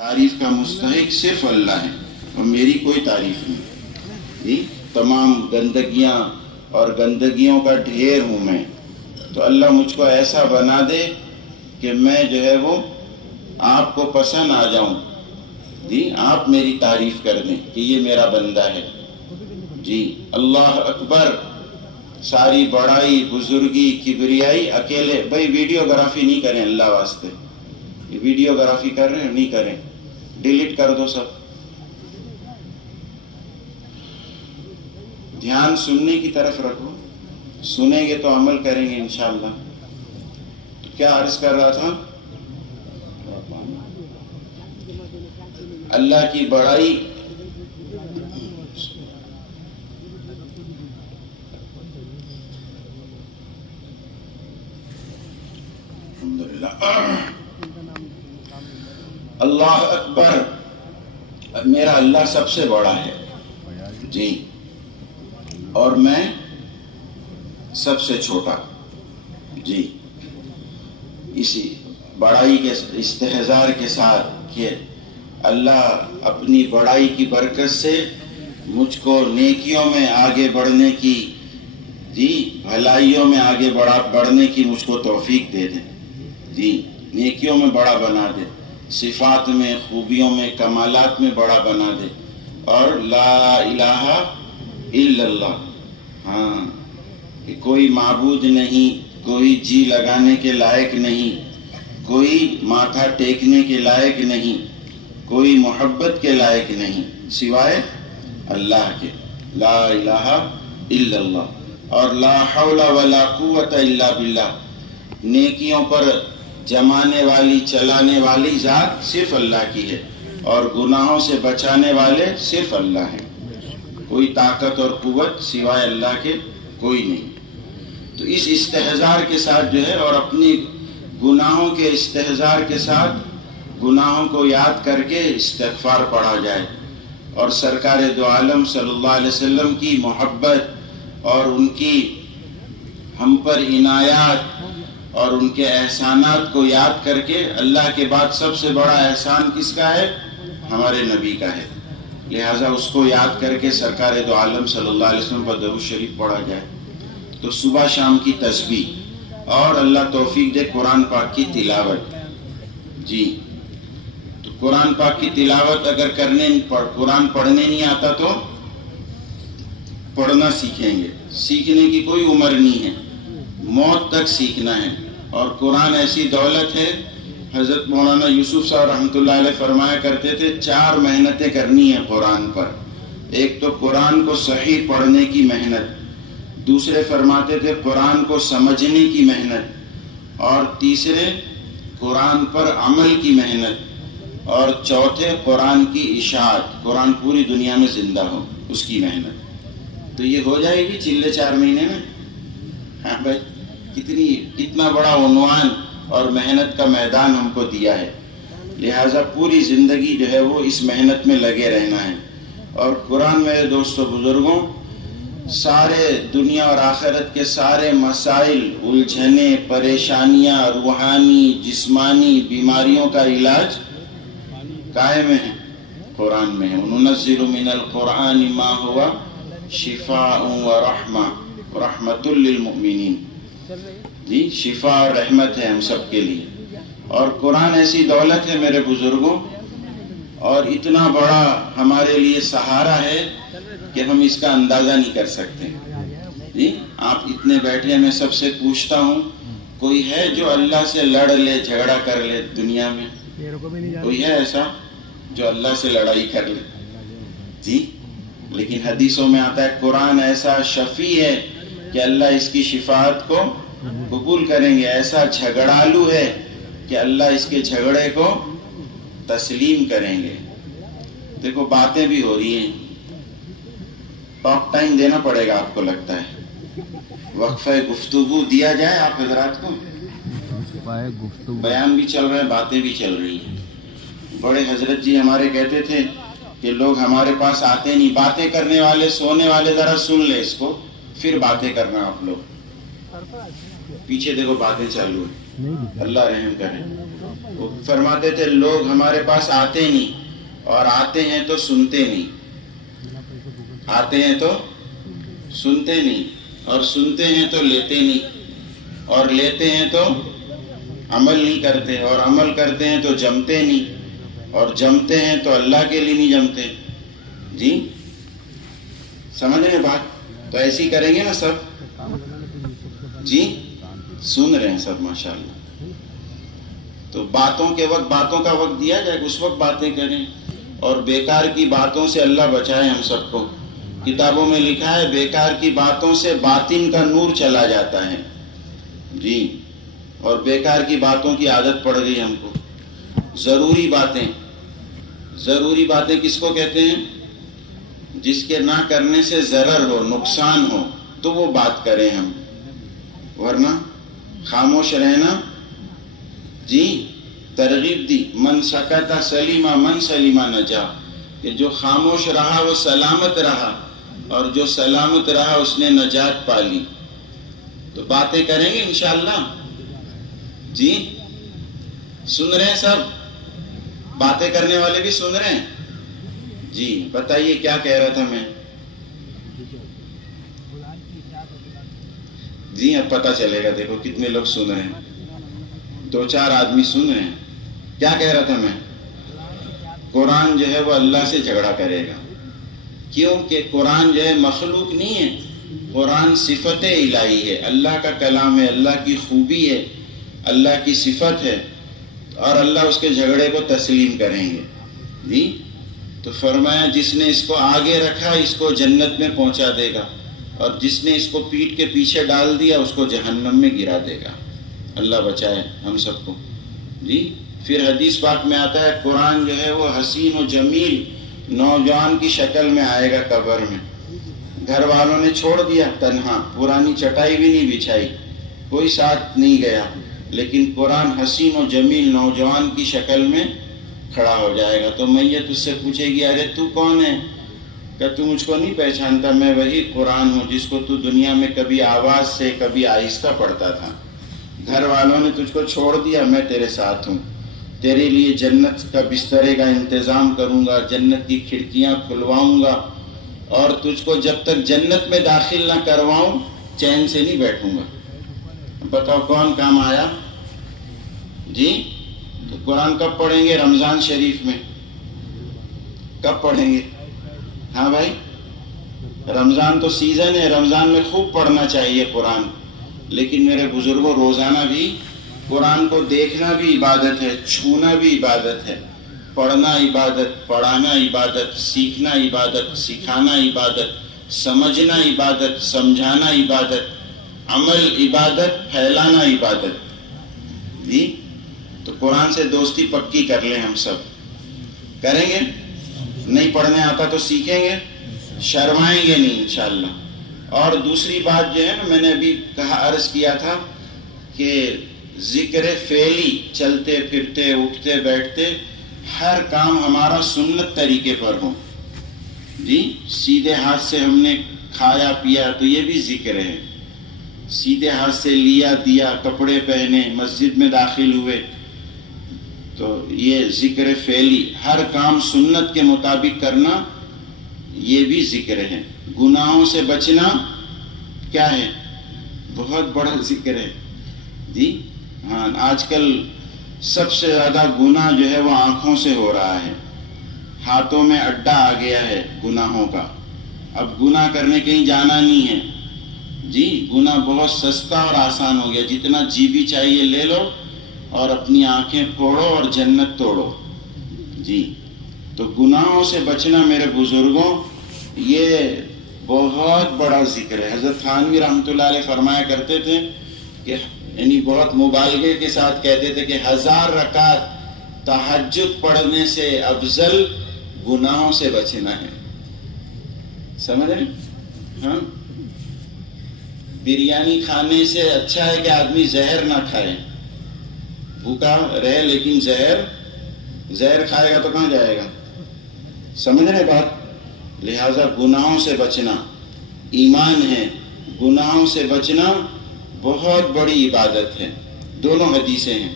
تعریف کا مستحق صرف اللہ ہے اور میری کوئی تعریف نہیں جی۔ تمام گندگیاں اور گندگیوں کا ڈھیر ہوں میں، تو اللہ مجھ کو ایسا بنا دے کہ میں جو ہے وہ آپ کو پسند آ جاؤں جی، آپ میری تعریف کر دیں کہ یہ میرا بندہ ہے جی۔ اللہ اکبر، ساری بڑائی، بزرگی، کبریائی اکیلے۔ بھائی ویڈیوگرافی نہیں کریں اللہ واسطے، یہ ویڈیوگرافی کر رہے ہیں نہیں کریں، ڈیلیٹ کر دو سب۔ دھیان سننے کی طرف رکھو، سنیں گے تو عمل کریں گے انشاءاللہ۔ تو کیا عرض کر رہا تھا؟ اللہ کی بڑائی، اللہ اکبر، میرا اللہ سب سے بڑا ہے جی، اور میں سب سے چھوٹا جی۔ اسی بڑائی کے استحضار کے ساتھ کہ اللہ اپنی بڑائی کی برکت سے مجھ کو نیکیوں میں آگے بڑھنے کی جی، بھلائیوں میں آگے بڑھنے کی مجھ کو توفیق دے دے جی، نیکیوں میں بڑا بنا دے، صفات میں، خوبیوں میں، کمالات میں بڑا بنا دے، اور لا الہ الا اللہ، ہاں، کہ کوئی معبود نہیں، کوئی جی لگانے کے لائق نہیں، کوئی ماتھا ٹیکنے کے لائق نہیں، کوئی محبت کے لائق نہیں سوائے اللہ کے، لا الہ الا اللہ، اور لا حول ولا قوت الا باللہ، نیکیوں پر جمانے والی، چلانے والی ذات صرف اللہ کی ہے، اور گناہوں سے بچانے والے صرف اللہ ہیں، کوئی طاقت اور قوت سوائے اللہ کے کوئی نہیں۔ تو اس استحضار کے ساتھ جو ہے، اور اپنی گناہوں کے استحضار کے ساتھ گناہوں کو یاد کر کے استغفار پڑھا جائے، اور سرکار دو عالم صلی اللہ علیہ وسلم کی محبت اور ان کی ہم پر عنایات اور ان کے احسانات کو یاد کر کے، اللہ کے بعد سب سے بڑا احسان کس کا ہے؟ ہمارے نبی کا ہے، لہٰذا اس کو یاد کر کے سرکار دو عالم صلی اللہ علیہ وسلم پر درود شریف پڑھا جائے۔ تو صبح شام کی تسبیح، اور اللہ توفیق دے قرآن پاک کی تلاوت جی۔ تو قرآن پاک کی تلاوت اگر قرآن پڑھنے نہیں آتا تو پڑھنا سیکھیں گے، سیکھنے کی کوئی عمر نہیں ہے، موت تک سیکھنا ہے۔ اور قرآن ایسی دولت ہے، حضرت مولانا یوسف صاحب رحمۃ اللہ علیہ فرمایا کرتے تھے 4 محنتیں کرنی ہیں قرآن پر۔ ایک تو قرآن کو صحیح پڑھنے کی محنت، دوسرے فرماتے تھے قرآن کو سمجھنے کی محنت، اور تیسرے قرآن پر عمل کی محنت، اور چوتھے قرآن کی اشاعت، قرآن پوری دنیا میں زندہ ہو اس کی محنت۔ تو یہ ہو جائے گی چلے 4 مہینے میں؟ ہاں بھائی، کتنا بڑا عنوان اور محنت کا میدان ہم کو دیا ہے، لہٰذا پوری زندگی جو ہے وہ اس محنت میں لگے رہنا ہے۔ اور قرآن میرے دوستو بزرگوں، سارے دنیا اور آخرت کے سارے مسائل، الجھنیں، پریشانیاں، روحانی، جسمانی بیماریوں کا علاج کائے میں ہے؟ قرآن میں ہے۔ وَنُنَزِّلُ مِنَ الْقُرْآنِ مَا هُوَ شِفَاءٌ وَرَحْمَةٌ وَرَحْمَةٌ لِّلْمُؤْمِنِينَ جی، شفا اور رحمت ہے ہم سب کے لیے۔ اور قرآن ایسی دولت ہے میرے بزرگوں، اور اتنا بڑا ہمارے لیے سہارا ہے کہ ہم اس کا اندازہ نہیں کر سکتے جی۔ آپ اتنے بیٹھے، میں سب سے پوچھتا ہوں، کوئی ہے جو اللہ سے لڑ لے، جھگڑا کر لے دنیا میں؟ کوئی ہے ایسا جو اللہ سے لڑائی کر لے جی؟ لیکن حدیثوں میں آتا ہے قرآن ایسا شفیع ہے کہ اللہ اس کی شفاعت کو قبول کریں گے، ایسا جھگڑالو ہے کہ اللہ اس کے جھگڑے کو تسلیم کریں گے۔ دیکھو باتیں بھی ہو رہی ہیں، ٹاک ٹائم دینا پڑے گا آپ کو لگتا ہے، وقفہ گفتگو دیا جائے آپ حضرات کو، بیان بھی چل رہا ہے، باتیں بھی چل رہی ہیں۔ بڑے حضرت جی ہمارے کہتے تھے کہ لوگ ہمارے پاس آتے نہیں، باتیں کرنے والے، سونے والے ذرا سن لے اس کو، پھر باتیں کرنا آپ لوگ۔ پیچھے دیکھو باتیں چالو ہیں۔ اللہ رحم کرے۔ وہ فرماتے تھے لوگ ہمارے پاس آتے نہیں، اور آتے ہیں تو سنتے نہیں، آتے ہیں تو سنتے نہیں، اور سنتے ہیں تو لیتے نہیں، اور لیتے ہیں تو عمل نہیں کرتے، اور عمل کرتے ہیں تو جمتے نہیں، اور جمتے ہیں تو اللہ کے لیے نہیں جمتے۔ جی سمجھ رہے ہیں بات؟ تو ایسی کریں گے نا سب؟ جی سن رہے ہیں سب ماشاءاللہ؟ تو باتوں کے وقت باتوں کا وقت دیا جائے، اس وقت باتیں کریں، اور بیکار کی باتوں سے اللہ بچائے ہم سب کو۔ کتابوں میں لکھا ہے بیکار کی باتوں سے باطن کا نور چلا جاتا ہے۔ جی اور بیکار کی باتوں کی عادت پڑ گئی ہم کو۔ ضروری باتیں، ضروری باتیں کس کو کہتے ہیں؟ جس کے نہ کرنے سے ضرر ہو، نقصان ہو، تو وہ بات کریں ہم، ورنہ خاموش رہنا۔ جی ترغیب دی، من سکت سلیما من سلیما نجا، کہ جو خاموش رہا وہ سلامت رہا، اور جو سلامت رہا اس نے نجات پا لی۔ تو باتیں کریں گے انشاءاللہ؟ جی سن رہے ہیں سب؟ باتیں کرنے والے بھی سن رہے ہیں؟ جی بتائیے کیا کہہ رہا تھا میں؟ جی اب پتہ چلے گا، دیکھو کتنے لوگ سن رہے ہیں، 2-4 آدمی سن رہے ہیں۔ کیا کہہ رہا تھا میں؟ قرآن جو ہے وہ اللہ سے جھگڑا کرے گا، کیونکہ قرآن جو ہے مخلوق نہیں ہے، قرآن صفت الہی ہے، اللہ کا کلام ہے، اللہ کی خوبی ہے، اللہ کی صفت ہے، اور اللہ اس کے جھگڑے کو تسلیم کریں گے۔ جی تو فرمایا جس نے اس کو آگے رکھا اس کو جنت میں پہنچا دے گا، اور جس نے اس کو پیٹ کے پیچھے ڈال دیا اس کو جہنم میں گرا دے گا۔ اللہ بچائے ہم سب کو۔ جی پھر حدیث پاک میں آتا ہے قرآن جو ہے وہ حسین و جمیل نوجوان کی شکل میں آئے گا قبر میں۔ گھر والوں نے چھوڑ دیا تنہا، پرانی چٹائی بھی نہیں بچھائی، کوئی ساتھ نہیں گیا، لیکن قرآن حسین و جمیل نوجوان کی شکل میں کھڑا ہو جائے گا۔ تو میت اس سے پوچھے گی ارے تو کون ہے؟ کہ تو مجھ کو نہیں پہچانتا، میں وہی قرآن ہوں جس کو تو دنیا میں کبھی آواز سے کبھی آہستہ پڑھتا تھا، گھر والوں نے تجھ کو چھوڑ دیا، میں تیرے ساتھ ہوں، تیرے لیے جنت کا بسترے کا انتظام کروں گا، جنت کی کھڑکیاں کھلواؤں گا، اور تجھ کو جب تک جنت میں داخل نہ کرواؤں چین سے نہیں بیٹھوں گا۔ بتاؤ کون کام آیا؟ جی تو قرآن کب پڑھیں گے؟ رمضان شریف میں۔ کب پڑھیں گے؟ ہاں بھائی رمضان تو سیزن ہے، رمضان میں خوب پڑھنا چاہیے قرآن، لیکن میرے بزرگوں روزانہ بھی قرآن کو دیکھنا بھی عبادت ہے، چھونا بھی عبادت ہے، پڑھنا عبادت، پڑھانا عبادت، سیکھنا عبادت، سکھانا عبادت، سمجھنا عبادت، سمجھانا عبادت، عمل عبادت، پھیلانا عبادت۔ جی تو قرآن سے دوستی پکی کر لیں، ہم سب کریں گے؟ نہیں پڑھنے آتا تو سیکھیں گے، شرمائیں گے نہیں انشاءاللہ۔ اور دوسری بات جو ہے نا، میں نے ابھی عرض کیا تھا کہ ذکر فعلی، چلتے پھرتے اٹھتے بیٹھتے ہر کام ہمارا سنت طریقے پر ہو۔ جی سیدھے ہاتھ سے ہم نے کھایا پیا تو یہ بھی ذکر ہے، سیدھے ہاتھ سے لیا دیا، کپڑے پہنے، مسجد میں داخل ہوئے، تو یہ ذکر فعلی، ہر کام سنت کے مطابق کرنا یہ بھی ذکر ہے۔ گناہوں سے بچنا کیا ہے؟ بہت بڑا ذکر ہے۔ جی ہاں آج کل سب سے زیادہ گناہ جو ہے وہ آنکھوں سے ہو رہا ہے، ہاتھوں میں اڈا آ گیا ہے گناہوں کا، اب گناہ کرنے کہیں جانا نہیں ہے۔ جی گناہ بہت سستا اور آسان ہو گیا، جتنا جی بھی چاہیے لے لو اور اپنی آنکھیں پھوڑو اور جنت توڑو۔ جی تو گناہوں سے بچنا میرے بزرگوں یہ بہت بڑا ذکر ہے۔ حضرت تھانوی رحمۃ اللہ علیہ فرمایا کرتے تھے کہ یعنی بہت مبالغے کے ساتھ کہتے تھے کہ 1000 رکعت تہجد پڑھنے سے افضل گناہوں سے بچنا ہے۔ سمجھ رہے ہیں؟ ہاں بریانی کھانے سے اچھا ہے کہ آدمی زہر نہ کھائے، بھوکا رہے لیکن زہر کھائے گا تو کہاں جائے گا؟ سمجھ رہے بات؟ لہذا گناہوں سے بچنا ایمان ہے، گناہوں سے بچنا بہت بڑی عبادت ہے۔ دونوں حدیثیں ہیں۔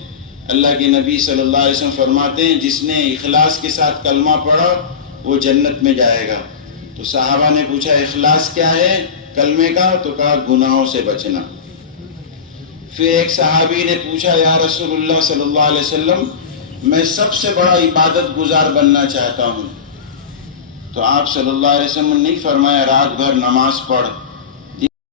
اللہ کے نبی صلی اللہ علیہ وسلم فرماتے ہیں جس نے اخلاص کے ساتھ کلمہ پڑھا وہ جنت میں جائے گا۔ تو صحابہ نے پوچھا اخلاص کیا ہے کلمے کا؟ تو کہا گناہوں سے بچنا۔ پھر ایک صحابی نے پوچھا یا رسول اللہ صلی اللہ علیہ وسلم میں سب سے بڑا عبادت گزار بننا چاہتا ہوں۔ تو آپ صلی اللہ علیہ وسلم نے نہیں فرمایا رات بھر نماز پڑھ،